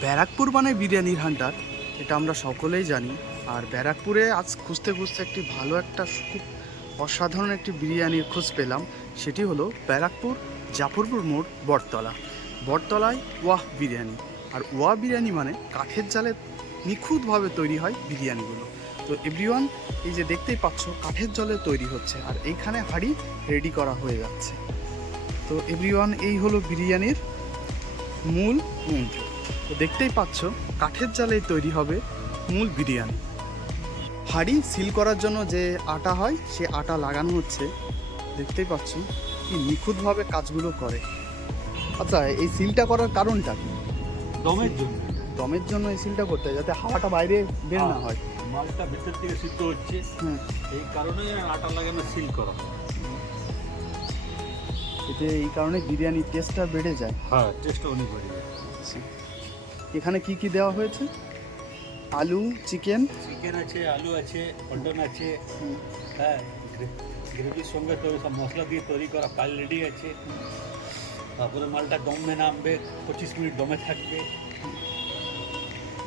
ব্যারাকপুর মানে বিরিয়ানির হান্টার এটা আমরা সকলেই জানি। আর ব্যারাকপুরে আজ খুঁজতে খুঁজতে একটি ভালো একটা খুব অসাধারণ একটি বিরিয়ানির খোঁজ পেলাম। সেটি হলো ব্যারাকপুর জাফরপুর মোড়, বটতলা। বটতলায় ওয়াহ বিরিয়ানি। আর ওয়া বিরিয়ানি মানে কাঠের জালে নিখুঁতভাবে তৈরি হয় বিরিয়ানিগুলো। তো এভরিওয়ান এই যে দেখতেই পাচ্ছ, কাঠের জলে তৈরি হচ্ছে। আর এইখানে হাঁড়ি রেডি করা হয়ে যাচ্ছে। তো এভরিওয়ান এই হলো বিরিয়ানির মূল মন্ত্র। তো দেখতেই পাচ্ছ কাঠের জালেই তৈরি হবে মূল বিরিয়ানি। হাঁড়ি সিল করার জন্য যে আটা হয় সে আটা লাগানো হচ্ছে। দেখতেই পাচ্ছ কি নিখুঁতভাবে কাজগুলো করে। আচ্ছা এই সিলটা করার কারণটা কি? দমের জন্য। দমের জন্য এই সিলটা করতে হয় যাতে হাওয়াটা বাইরে বের না হয় মালটা ভেতর থেকে সিদ্ধ হচ্ছে। এই কারণে আটা লাগানো সিল করা। এতে এই কারণে বিরিয়ানির টেস্টটা বেড়ে যায়। হ্যাঁ টেস্টটা অনেক বেড়ে যায়। আচ্ছা। এখানে কি কি দেওয়া হয়েছে? আলু চিকেন? চিকেন আছে আলু আছে মটন আছে। হ্যাঁ গ্রেভির সঙ্গে তো সব মশলা দিয়ে তৈরি করা কাল রেডি আছে। তারপরে মালটা দমে নামবে পঁচিশ মিনিট দমে থাকবে।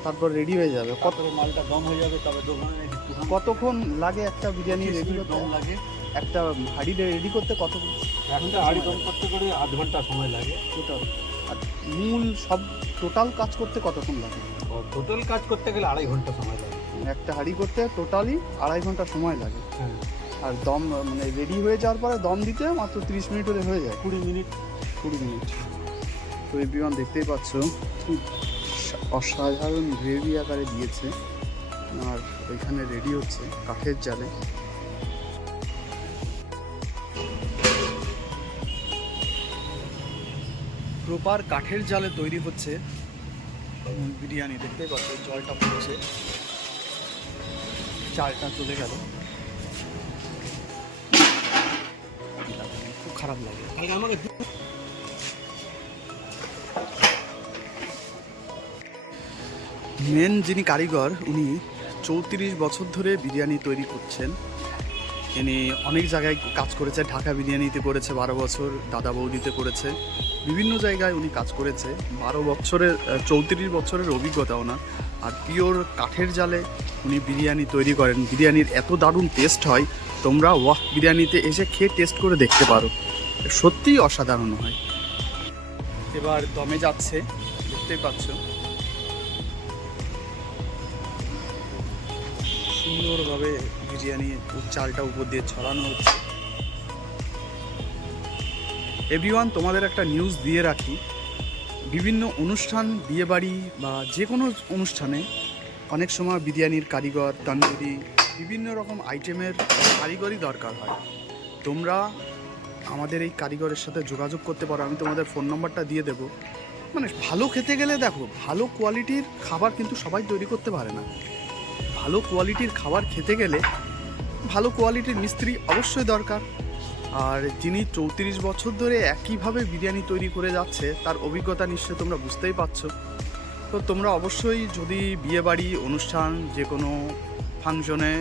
তারপর রেডি হয়ে যাবে। কত মালটা দম হয়ে যাবে তবে দোকানে কতক্ষণ লাগে একটা বিরিয়ানি 25 রেডি দম লাগে। একটা হাঁড়ি রেডি করতে কতক্ষণ? একটা আড়ি দম করতে করে আধ ঘণ্টা সময় লাগে। টোটাল আর মূল সব টোটাল কাজ করতে কতক্ষণ লাগে? টোটাল কাজ করতে গেলে আড়াই ঘণ্টা সময় লাগে। একটা হাঁড়ি করতে টোটালি আড়াই ঘণ্টা সময় লাগে। হ্যাঁ। আর দম মানে রেডি হয়ে যাওয়ার পরে দম দিতে মাত্র তিরিশ মিনিট হলে হয়ে যায়। কুড়ি মিনিট কুড়ি মিনিট তো এই বিমান দেখতেই পাচ্ছ অসাধারণ গ্রেভি আকারে দিয়েছে। আর ওইখানে রেডি হচ্ছে কাঠের জালে। প্রপার কাঠের জালে তৈরি হচ্ছে। বিরিয়ানি দেখতে পাচ্ছ জলটা পড়ছে। চালটা চলে গেল। খুব খারাপ লাগে। আমাকে মেন যিনি কারিগর উনি চৌত্রিশ বছর ধরে বিরিয়ানি তৈরি করছেন। ইনি অনেক জায়গায় কাজ করেছে, ঢাকা বিরিয়ানিতে করেছে, বারো বছর, দাদা বৌদিতে করেছে। বিভিন্ন জায়গায় উনি কাজ করেছে। বারো বছরের চৌত্রিশ বছরের অভিজ্ঞতা ওনার। আর পিওর কাঠের জালে উনি বিরিয়ানি তৈরি করেন। বিরিয়ানির এত দারুণ টেস্ট হয়, তোমরা ওয়াহ, বিরিয়ানিতে এসে খেয়ে টেস্ট করে দেখতে পারো। সত্যিই অসাধারণ হয়। এবার দমে যাচ্ছে, দেখতেই পাচ্ছ। সুন্দরভাবে বিরিয়ানি চালটা উপর দিয়ে ছড়ানো হচ্ছে। এভরিওয়ান তোমাদের একটা নিউজ দিয়ে রাখি। বিভিন্ন অনুষ্ঠান, বিয়েবাড়ি বা যে কোনো অনুষ্ঠানে অনেক সময় বিরিয়ানির কারিগর, তন্দুরি, বিভিন্ন রকম আইটেমের কারিগরই দরকার হয়। তোমরা আমাদের এই কারিগরের সাথে যোগাযোগ করতে পারো। আমি তোমাদের ফোন নম্বরটা দিয়ে দেবো। মানে ভালো খেতে গেলে দেখো, ভালো কোয়ালিটির খাবার কিন্তু সবাই তৈরি করতে পারে না। ভালো কোয়ালিটির খাবার খেতে গেলে ভালো কোয়ালিটির মিস্ত্রি অবশ্যই দরকার। আর যিনি চৌত্রিশ বছর ধরে একইভাবে বিরিয়ানি তৈরি করে যাচ্ছে, তার অভিজ্ঞতা নিশ্চয়ই তোমরা বুঝতেই পারছ। তো তোমরা অবশ্যই যদি বিয়েবাড়ি, অনুষ্ঠান যে কোনো ফাংশনে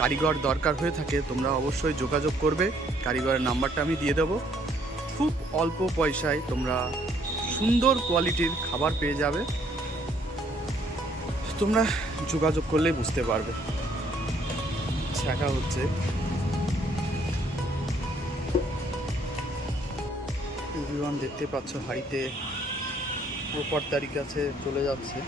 কারিগর দরকার হয়ে থাকে, তোমরা অবশ্যই যোগাযোগ করবে। কারিগরের নাম্বারটা আমি দিয়ে দেবো। খুব অল্প পয়সায় তোমরা সুন্দর কোয়ালিটির খাবার পেয়ে যাবে। তোমরা যোগাযোগ করলেই বুঝতে পারবে। ছাকা হচ্ছে। এভরিওয়ান দেখতে পাচ্ছ হাড়িতে প্রপার তারিখ আছে চলে যাচ্ছে।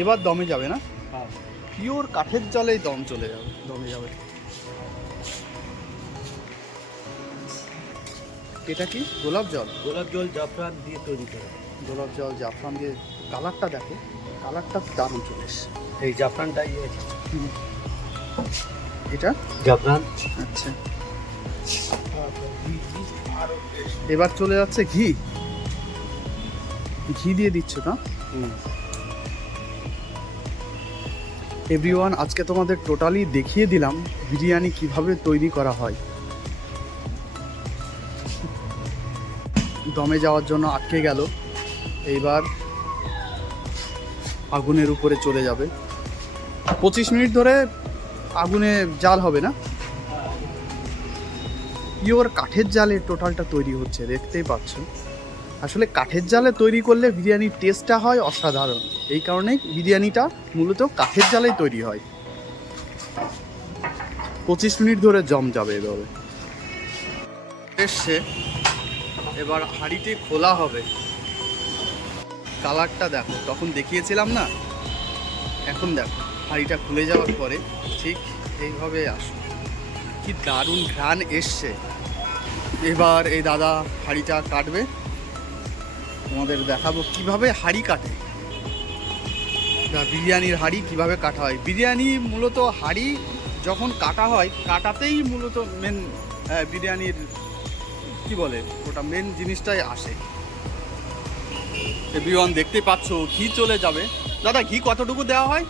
এবার দমে যাবে না? হ্যাঁ। পিওর কাঠের জলেই দম চলে যাবে দমে যাবে। এটা কি? গোলাপ জল? গোলাপ জল জাফরান দিয়ে তৈরি করা। গোলাপ জল জাফরান দিয়ে কালারটা দেখো কালারটা দারুণ চলে এসছে। এই জাফরানটা ইয়ে এটা? জাফরান। আচ্ছা। এবার চলে যাচ্ছে ঘি। ঘি দিয়ে দিচ্ছ না? এভরিওয়ান আজকে তোমাদের টোটালি দেখিয়ে দিলাম বিরিয়ানি কীভাবে তৈরি করা হয়। দমে যাওয়ার জন্য আটকে গেল। এইবার আগুনের উপরে চলে যাবে। পঁচিশ মিনিট ধরে আগুনে জাল হবে না? পিওর কাঠের জালে টোটালটা তৈরি হচ্ছে, দেখতেই পাচ্ছ। আসলে কাঠের জালে তৈরি করলে বিরিয়ানির টেস্টটা হয় অসাধারণ। এই কারণেই বিরিয়ানিটা মূলত কাঠের জালেই তৈরি হয়। পঁচিশ মিনিট ধরে জম যাবে এভাবে। এবার হাঁড়িটি খোলা হবে। কালারটা দেখো, তখন দেখিয়েছিলাম না? এখন দেখো, হাঁড়িটা খুলে যাওয়ার পরে ঠিক এইভাবে আসো। কি দারুণ ঘ্রাণ এসছে। এবার এই দাদা হাঁড়িটা কাটবে। তোমাদের দেখাবো কীভাবে হাঁড়ি কাটে। বিরিয়ানির হাঁড়ি কীভাবে কাটা হয়। বিরিয়ানি মূলত হাঁড়ি যখন কাটা হয়, কাটাতেই মূলত মেন বিরিয়ানির, কি বলে, ওটা মেন জিনিসটাই আসে। এভরিওয়ান দেখতে পাচ্ছ ঘি চলে যাবে দাদা ঘি কতটুকু দেওয়া হয়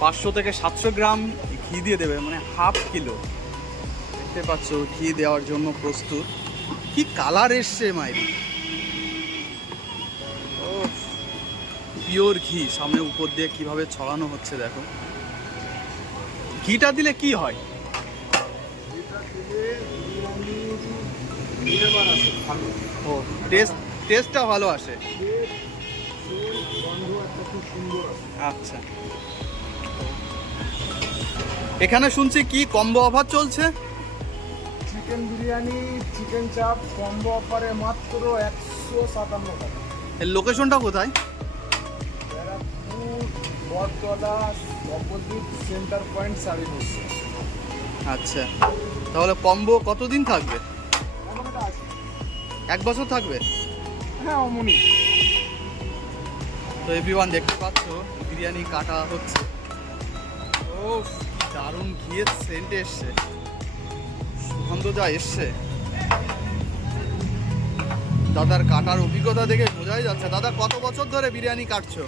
পাঁচশো থেকে সাতশো গ্রাম ঘি দিয়ে দেবে মানে হাফ কিলো দেখতে পাচ্ছ ঘি দেওয়ার জন্য প্রস্তুত কি কালার এসছে মাইরি ও পিওর ঘি সামনে উপর দিয়ে কীভাবে ছড়ানো হচ্ছে দেখো ঘিটা দিলে কি হয় ও টেস্ট টেস্টটা ভালো আসে। আচ্ছা। এখানে শুনছি কি কম্বো অফার চলছে? Chicken biryani chicken chaap combo অফারে মাত্র একশো সাতান্ন টাকা। এর লোকেশনটা কোথায়? Barrackpore Battala opposite centre point সাড়ে আচ্ছা। তাহলে কম্বো কতদিন থাকবে? এক বছর থাকবে? হ্যাঁ অমনি। তো এভরিওয়ান দেখতে পাচ্ছ বিরিয়ানি কাটা হচ্ছে। ও দারুণ ঘিয়ের সেন্ট এসছে। সুগন্ধ যা এসছে। দাদার কাটার অভিজ্ঞতা দেখে বোঝাই যাচ্ছে। দাদা কত বছর ধরে বিরিয়ানি কাটছো?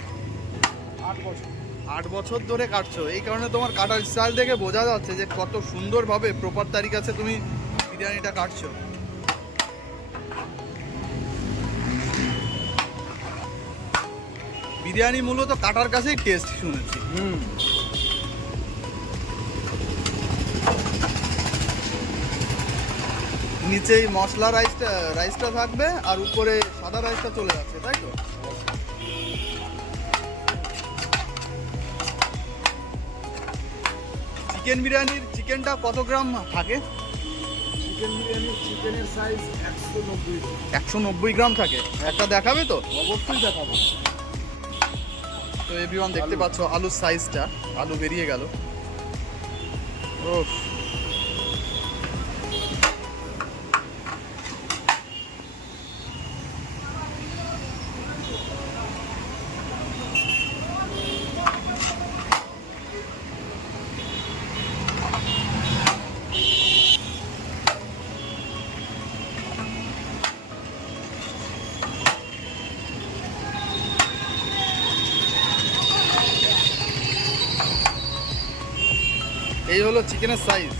আট বছর। আট বছর ধরে কাটছো। এই কারণে তোমার কাটার স্টাইল দেখে বোঝা যাচ্ছে যে কত সুন্দরভাবে প্রপার তারিখ আছে তুমি বিরিয়ানিটা কাটছো। বিরিয়ানি মূলত কাটার কাছেই টেস্ট শুনেছি। হুম। নিচেই মশলা রাইসটা রাইসটা থাকবে আর উপরে সাদা রাইসটা চলে যাচ্ছে তাই তো? চিকেন বিরিয়ানির চিকেনটা কত গ্রাম থাকে? চিকেন বিরিয়ানি চিকেনের সাইজ একশো নব্বই। একশো নব্বই গ্রাম থাকে। একটা দেখাবে তো? অবশ্যই দেখাবো। তো এভরিওয়ান দেখতে পাচ্ছ আলুর সাইজটা আলু বেরিয়ে গেল। ও চিকেনের সাইজ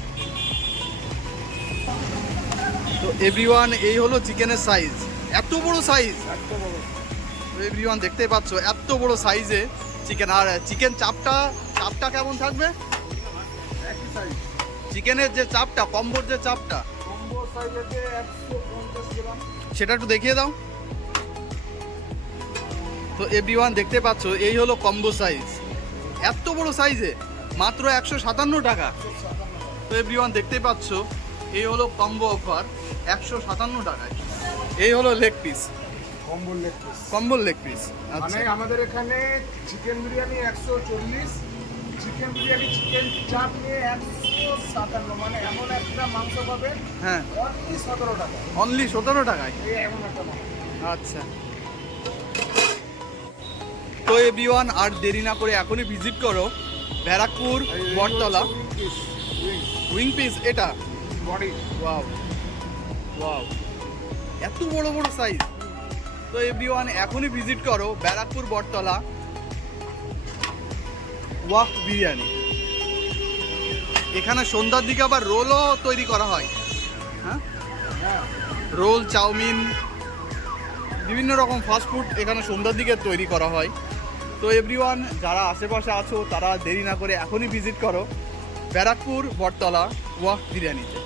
তো এভরিওয়ান এই হলো চিকেনের সাইজ এত বড় সাইজ এত বড়। এভরিওয়ান দেখতেই পাচ্ছ এত বড় সাইজে চিকেন আর চিকেন চাপটা চাপটা কেমন থাকবে? সাইজ চিকেনের যে চাপটা কম্বোর যে চাপটা। সেটা একটু দেখিয়ে দাও। তো এভরিওয়ান দেখতে পাচ্ছ এই হলো কম্বো সাইজ এত বড় সাইজে মাত্র একশো সাতান্ন টাকা। তো এভরিওয়ান দেখতে পাচ্ছ এই হলো কম্বো অফার একশো সাতান্ন টাকায়। এই হলো leg piece combo leg piece কম্বল লেগ পিস আচ্ছা। মানে আমাদের এখানে চিকেন বিরিয়ানি একশো চল্লিশ চিকেন বিরিয়ানি চিকেন চাপ নিয়ে একশো সাতান্ন মানে এমন একটা মাংস পাবে। হ্যাঁ। অনলি সতেরো টাকা। অনলি সতেরো টাকায়? এমন একটা আচ্ছা। তো এভরিওয়ান আর দেরি না করে এখনই ভিজিট করো। ব্যারাকপুর বটতলা। উইং পিস এটা? বডি ওয়াও ওয়াও এত বড় বড় সাইজ তো এভরিওয়ান এখনই ভিজিট করো ব্যারাকপুর বটতলা। ওয়াক বিরিয়ানি। এখানে সন্ধ্যার দিকে আবার রোলও তৈরি করা হয়। হ্যাঁ? হ্যাঁ রোল চাউমিন বিভিন্ন রকম ফাস্ট ফুড এখানে সন্ধ্যার দিকে তৈরি করা হয়। তো এভরিওয়ান যারা আশেপাশে আছো, তারা দেরি না করে এখনই ভিজিট করো। ব্যারাকপুর, বটতলা ওয়াক বিরিয়ানিতে।